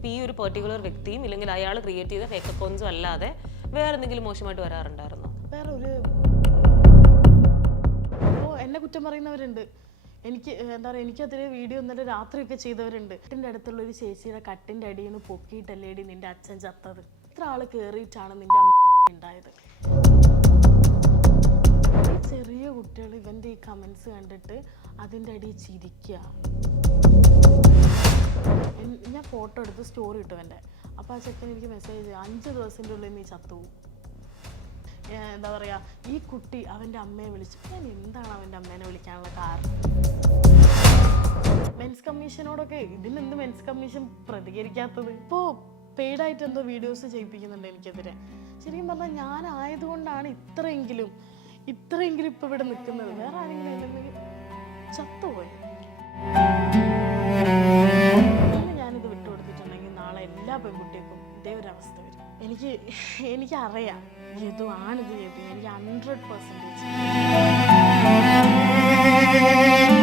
ഇപ്പം ഈ ഒരു പെർട്ടിക്കുലർ വ്യക്തിയും ഇല്ലെങ്കിൽ അയാൾ ക്രിയേറ്റ് ചെയ്ത ഫേക്ക് അക്കൗണ്ട്സും അല്ലാതെ വേറെ എന്തെങ്കിലും മോശമായിട്ട് വരാറുണ്ടായിരുന്നോ? വേറെ ഒരു എന്നെ കുറ്റം പറയുന്നവരുണ്ട്. എനിക്ക് എന്താ പറയുക, എനിക്കതിൽ വീഡിയോ ഇന്നലെ രാത്രിയൊക്കെ ചെയ്തവരുണ്ട്. കട്ടിൻ്റെ അടുത്തുള്ള ഒരു ചേച്ചിയുടെ കട്ടിൻ്റെ അടിയിൽ നിന്ന് പൊക്കിയിട്ടല്ലേടി നിന്റെ അച്ഛൻ ചത്തത്, ഇത്ര ആൾ കയറിയിട്ടാണ് നിന്റെ അമ്മ ഉണ്ടായത്. ചെറിയ കുട്ടികൾ ഇവൻ്റെ ഈ കമൻസ് കണ്ടിട്ട് അതിൻ്റെ അടിയിൽ ചിരിക്കുക. ഞാൻ ഫോട്ടോ എടുത്ത് സ്റ്റോറി ഇട്ടു എൻ്റെ. അപ്പോൾ ആ ചെക്കൻ എനിക്ക് മെസ്സേജ് 5 ദിവസത്തിൻ്റെ ഉള്ളിൽ നീ ചത്തുപോകും. എന്താ പറയുക, ഈ കുട്ടി അവൻ്റെ അമ്മയെ വിളിച്ചു. ഞാൻ എന്താണ് അവൻ്റെ അമ്മേനെ വിളിക്കാനുള്ള കാരണം? മെൻസ് കമ്മീഷനോടൊക്കെ ഇതിനെന്ത് മെൻസ് കമ്മീഷൻ പ്രതികരിക്കാത്തത്? ഇപ്പോൾ പെയ്ഡായിട്ട് എന്തോ വീഡിയോസ് ചെയ്യിപ്പിക്കുന്നുണ്ട് എനിക്കെതിരെ. ശരിക്കും പറഞ്ഞാൽ ഞാനായതുകൊണ്ടാണ് ഇത്രയെങ്കിലും ഇപ്പോൾ ഇവിടെ നിൽക്കുന്നത്. വേറെ ആരെങ്കിലും ഉണ്ടെങ്കിൽ ചത്തുപോയി. ഇന്ന് ഞാനിത് വിട്ടുകൊടുത്തിട്ടുണ്ടെങ്കിൽ നാളെ എല്ലാ പെൺകുട്ടികൾക്കും ഇതേ ഒരു അവസ്ഥ വരും. എനിക്കറിയാം യദു ആണിത് ചെയ്തത്. എനിക്ക് 100%.